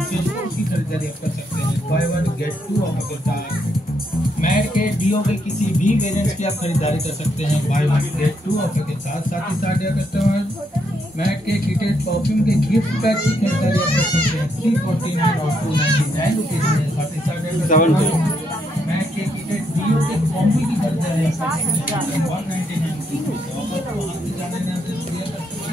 Face wash की खरीदारी आप कर सकते हैं। Buy one get two offer के साथ मैट के डीओ के किसी भी वेरिएंट्स की आप खरीदारी कर सकते हैं buy one get two offer के साथ। साथ ही साथ कस्टमर मैट के किटेड परफ्यूम के गिफ्ट पैक की खरीदारी आप कर सकते हैं 349 और 299 रुपीज में। साथ ही साथ मैट के किटेड डीओ के कॉम्बो की खरीदारी आप कर सकते हैं 199 रुपीज। ऑफर को हाथ जाने ना से शुक्रिया कस्टमर।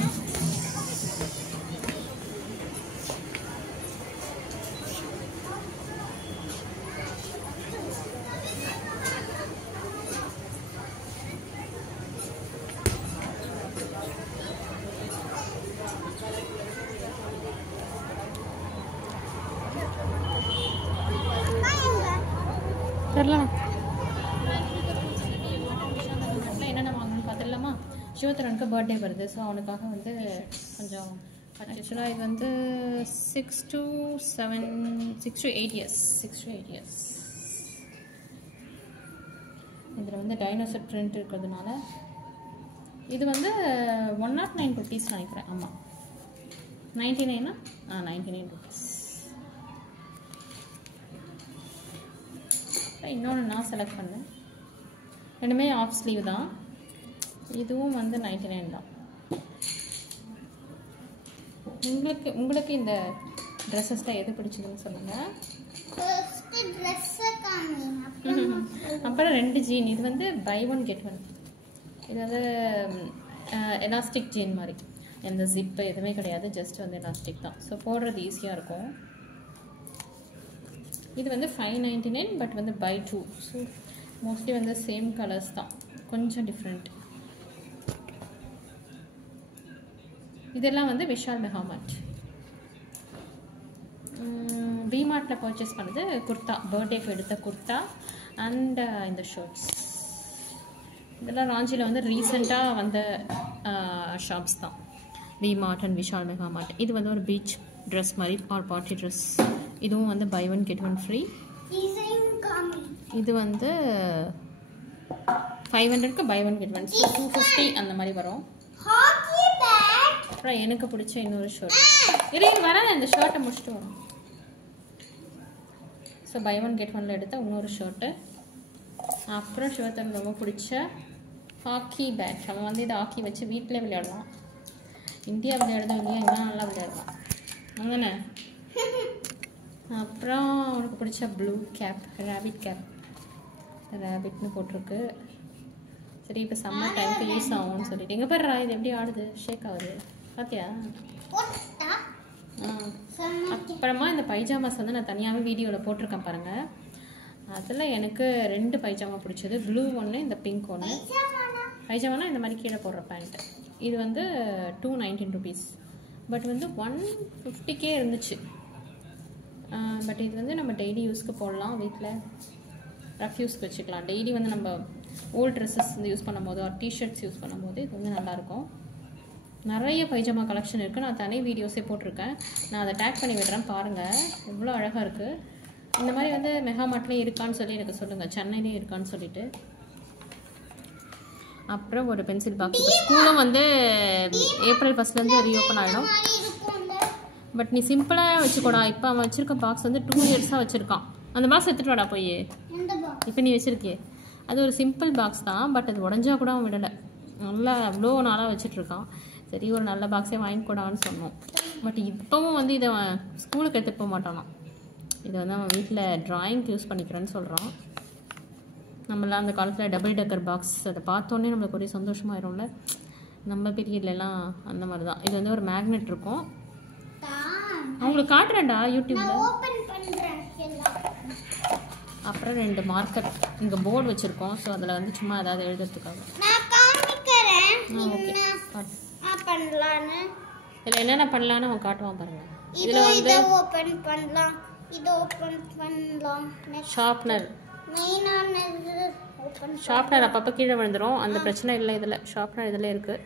என்னென்ன வாங்கணும்னு பார்த்துடலாமா? சிவத்தரனுக்கு பர்த்டே வருது, ஸோ அவனுக்காக வந்து கொஞ்சம் ஆக்சுவலாக இது வந்து 6 to 8 இயர்ஸ் இதில் வந்து டைனோசர் பிரிண்ட் இருக்கிறதுனால இது வந்து 109 ருபீஸ் நினைக்கிறேன். ஆமாம் 99 99 ருபீஸ். இன்னொன்று நான் செலக்ட் பண்ணேன், ரெண்டுமே ஆஃப் ஸ்லீவ் தான். இதுவும் வந்து 99 தான். உங்களுக்கு இந்த ட்ரெஸ்ஸஸில் எது பிடிச்சதுன்னு சொல்லுங்கள். அப்புறம் 2 ஜீன். இது வந்து பை ஒன் கெட் ஒன். இது வந்து எலாஸ்டிக் ஜீன் மாதிரி, எந்த ஜிப்பு எதுவுமே கிடையாது, ஜஸ்ட் வந்து எலாஸ்டிக் தான். ஸோ போடுறது ஈஸியாக இருக்கும். இது வந்து 599 பட் வந்து பை 2. ஸோ மோஸ்ட்லி வந்து சேம் கலர்ஸ் தான், கொஞ்சம் டிஃப்ரெண்ட். இதெல்லாம் வந்து விஷால் மெகாமார்ட். விமார்ட்டில் பர்ச்சேஸ் பண்ணது குர்த்தா, பர்த்டேக்கு எடுத்த குர்த்தா அண்ட் இந்த ஷர்ட்ஸ். இதெல்லாம் ராஞ்சியில் வந்து ரீசெண்டாக வந்த ஷாப்ஸ் தான், விமார்ட் அண்ட் விஷால் மெகாமார்ட். இது வந்து ஒரு பீச் ட்ரெஸ் மாதிரி ஆர் பார்ட்டி ட்ரெஸ். இதுவும் வந்து buy one get one free. இது வந்து 500க்கு பை ஒன் கெட் ஒன், 250 அந்த மாதிரி வரும். அப்புறம் எனக்கு பிடிச்ச இன்னொரு ஷர்ட் இருக்கு, வரேன் இந்த ஷர்ட்டை முடிச்சுட்டு வரும். ஸோ பை ஒன் கெட் ஒன்ல எடுத்த இன்னொரு ஷர்ட்டு. அப்புறம் சிவத்தன் ரொம்ப பிடிச்ச ஹாக்கி பேட். அவன் வந்து இதை ஹாக்கி வச்சு வீட்டில் விளையாடலாம். இந்தியா விளையாடுறதும் இல்லையா, எல்லாம் நல்லா விளையாடலாம் அங்கண்ணே. அப்புறம் அவனுக்கு பிடிச்ச ப்ளூ கேப், ரேபிட் கேப், ரேபிட்னு போட்டிருக்கு. சரி இப்போ சம்மர் டைமுக்கு யூஸ் ஆகும்னு சொல்லிட்டு. எங்கே பாரு இது எப்படி ஆடுது, ஷேக் ஆகுது பார்த்தியா? அப்புறமா இந்த பைஜாமாஸ் வந்து நான் தனியாகவே வீடியோவில் போட்டிருக்கேன் பாருங்கள். அதில் எனக்கு 2 பைஜாமா பிடிச்சது, ப்ளூ ஒன்று, இந்த பிங்க் ஒன்று. பைஜாமானா இந்த மாதிரி கீழே போடுற பேண்ட்டு. இது வந்து 219 ருபீஸ், பட் வந்து 150K இருந்துச்சு. பட் இது வந்து நம்ம டெய்லி யூஸ்க்கு போடலாம், வீட்டில் ரஃப் யூஸ்க்கு வச்சுக்கலாம். டெய்லி வந்து நம்ம ஓல்ட் ட்ரெஸ்ஸஸ் வந்து யூஸ் பண்ணும் போது, டிஷர்ட்ஸ் யூஸ் பண்ணும் போது இது வந்து நல்லாயிருக்கும். நிறைய பைஜாமா கலெக்ஷன் இருக்குது, நான் தனி வீடியோஸே போட்டிருக்கேன். நான் அதை டேக் பண்ணி விடுறேன் பாருங்கள், எவ்வளோ அழகாக இருக்குது. இந்த மாதிரி வந்து மெகாமார்ட்லேயும் இருக்கான்னு சொல்லி எனக்கு சொல்லுங்கள், சென்னையிலேயும் இருக்கான்னு சொல்லிட்டு. அப்புறம் ஒரு பென்சில் பாக்ஸ். இப்போ ஸ்கூலும் வந்து ஏப்ரல் 1 ரீஓப்பன் ஆகிடும். பட் நீ சிம்பிளாக வச்சுக்கோடா. இப்போ அவன் வச்சுருக்க பாக்ஸ் வந்து 2 இயர்ஸாக வச்சுருக்கான். அந்த பாக்ஸ் எடுத்துகிட்டு வாடா போய். இப்போ நீ வச்சுருக்கியே அது ஒரு சிம்பிள் பாக்ஸ் தான், பட் அது உடஞ்சா கூட அவன் விடலை. நல்லா அவ்வளோ நாளாக வச்சுட்ருக்கான். சரி ஒரு நல்ல பாக்ஸே வாங்கிக்கூடான்னு சொன்னோம். பட் இப்போவும் வந்து இதை அவன் ஸ்கூலுக்கு எடுத்துகிட்டு போக மாட்டானான். இதை வந்து அவன் வீட்டில் ட்ராயிங்க்கு யூஸ் பண்ணிக்கிறேன்னு சொல்கிறான். நம்மளாம் அந்த காலத்தில் டபுள் டெக்கர் பாக்ஸ் அதை பார்த்தோன்னே நம்மளுக்கு ஒரே சந்தோஷமாயிரும்ல. நம்ம பீரியட்லலாம் அந்த மாதிரி தான். இது வந்து ஒரு மேக்னெட் இருக்கும். அவங்களுக்கு காட்டுறேன்டா யூடியூப்ல. அப்புறம் 2 மார்க்கர், இங்கே போர்டு வச்சுருக்கோம். ஸோ அதில் வந்து சும்மா ஏதாவது எழுதுறதுக்காக. இதில் என்னென்ன பண்ணலான்னு அவன் காட்டுவான் பாருங்க. இதில் வந்து ஷார்ப்னர் அப்பப்போ கீழே விழுந்துடும், அந்த பிரச்சனை இல்லை. இதில் ஷார்ப்னர் இதில் இருக்குது.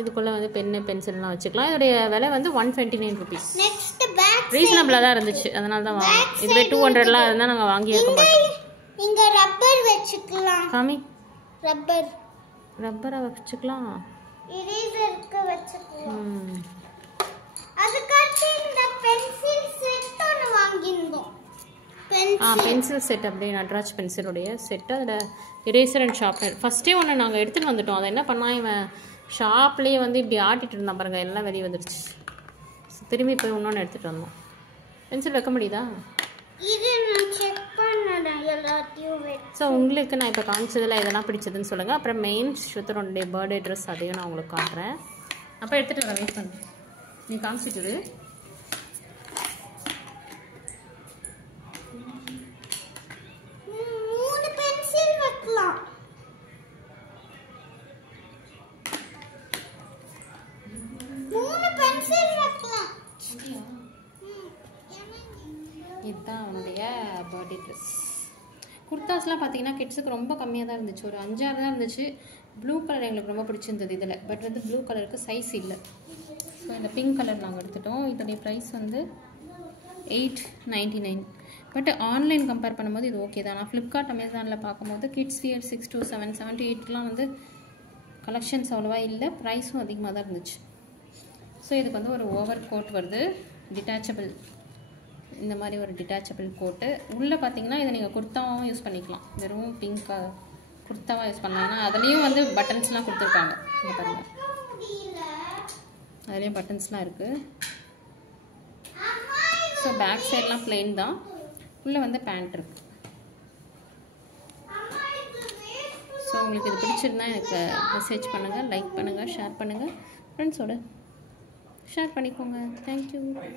இதுக்குள்ளே வந்து பென்னு பென்சில்லாம் வச்சுக்கலாம். இதோடைய விலை வந்து 129 ருபீஸ். ரீசனபிளாக தான் இருந்துச்சு, அதனால தான் வாங்கணும். இதுவே 200லாம் இருந்தால் நாங்கள் வாங்கி இருக்க மாட்டோம். இங்கே ரப்பர் வச்சுக்கலாம். காமி ரப்பரை வச்சுக்கலாம். இரேசருக்கு வச்சுக்கலாம். அதுக்கடுத்து இந்த பென்சில் செட் பென்சில் செட் அப்படியே நட்ராஜ் பென்சிலுடைய செட்டு. அதில் இரேசர் அண்ட் ஷார்ப்னர் ஃபஸ்ட்டே ஒன்று நாங்கள் எடுத்துகிட்டு வந்துட்டோம். அதை என்ன பண்ணால் இவன் ஷாப்லேயே வந்து இப்படி ஆட்டிகிட்டு இருந்தான் பாருங்கள், எல்லாம் வெளியே வந்துடுச்சு. திரும்பி போய் இன்னொன்று எடுத்துகிட்டு வந்தோம். பென்சில் வைக்க முடியுதா? ஸோ உங்களுக்கு நான் இப்போ காமிச்சதில் எதெல்லாம் பிடிச்சதுன்னு சொல்லுங்கள். அப்புறம் மெயின் ஸ்ருத்தரோடைய பர்த்டே ட்ரெஸ் அதையும் நான் உங்களுக்கு காட்டுறேன். அப்போ எடுத்துகிட்டு வரேன், வெயிட் பண்ணுறேன். நீ காமிச்சிட்டு 3 பென்சில் வைக்கலாம். இதுதான் அவனுடைய பர்த்டே ட்ரெஸ். குர்தாஸ்லாம் பார்த்தீங்கன்னா கிட்ஸுக்கு ரொம்ப கம்மியாக தான் இருந்துச்சு, ஒரு 5-6 தான் இருந்துச்சு. ப்ளூ கலர் எங்களுக்கு ரொம்ப பிடிச்சிருந்தது இதில், பட் வந்து ப்ளூ கலருக்கு சைஸ் இல்லை. ஸோ இந்த பிங்க் கலர் நாங்கள் எடுத்துட்டோம். இதோடைய ப்ரைஸ் வந்து 899. பட் ஆன்லைன் கம்பேர் பண்ணும்போது இது ஓகே தான். நான் ஃப்ளிப்கார்ட் அமேசானில் பார்க்கும்போது கிட்ஸ் வியர் 6 to 7, 7 to 8லாம் வந்து கலெக்ஷன்ஸ் அவ்வளோவா இல்லை, ப்ரைஸும் அதிகமாக தான் இருந்துச்சு. ஸோ இதுக்கு வந்து ஒரு ஓவர் கோட் வருது, டிட்டாச்சபிள். இந்த மாதிரி ஒரு டிட்டாச்சபிள் கோட்டு. உள்ளே பார்த்தீங்கன்னா இதை நீங்கள் குர்த்தாவும் யூஸ் பண்ணிக்கலாம், வெறும் பிங்க்காக குர்த்தாவாக யூஸ் பண்ணலாம். ஏன்னா அதுலேயும் வந்து பட்டன்ஸ்லாம் கொடுத்துருக்காங்க, இங்கே பாருங்கள், அதுலேயும் பட்டன்ஸ்லாம் இருக்குது. ஸோ பேக் சைட்லாம் பிளெயின் தான், உள்ளே வந்து பேண்ட் இருக்குது. ஸோ உங்களுக்கு இது பிடிச்சிருந்தா எனக்கு மெசேஜ் பண்ணுங்கள், லைக் பண்ணுங்கள், ஷேர் பண்ணுங்கள், ஃப்ரெண்ட்ஸோட ஷேர் பண்ணிக்கோங்க. தேங்க்யூ, பாய்.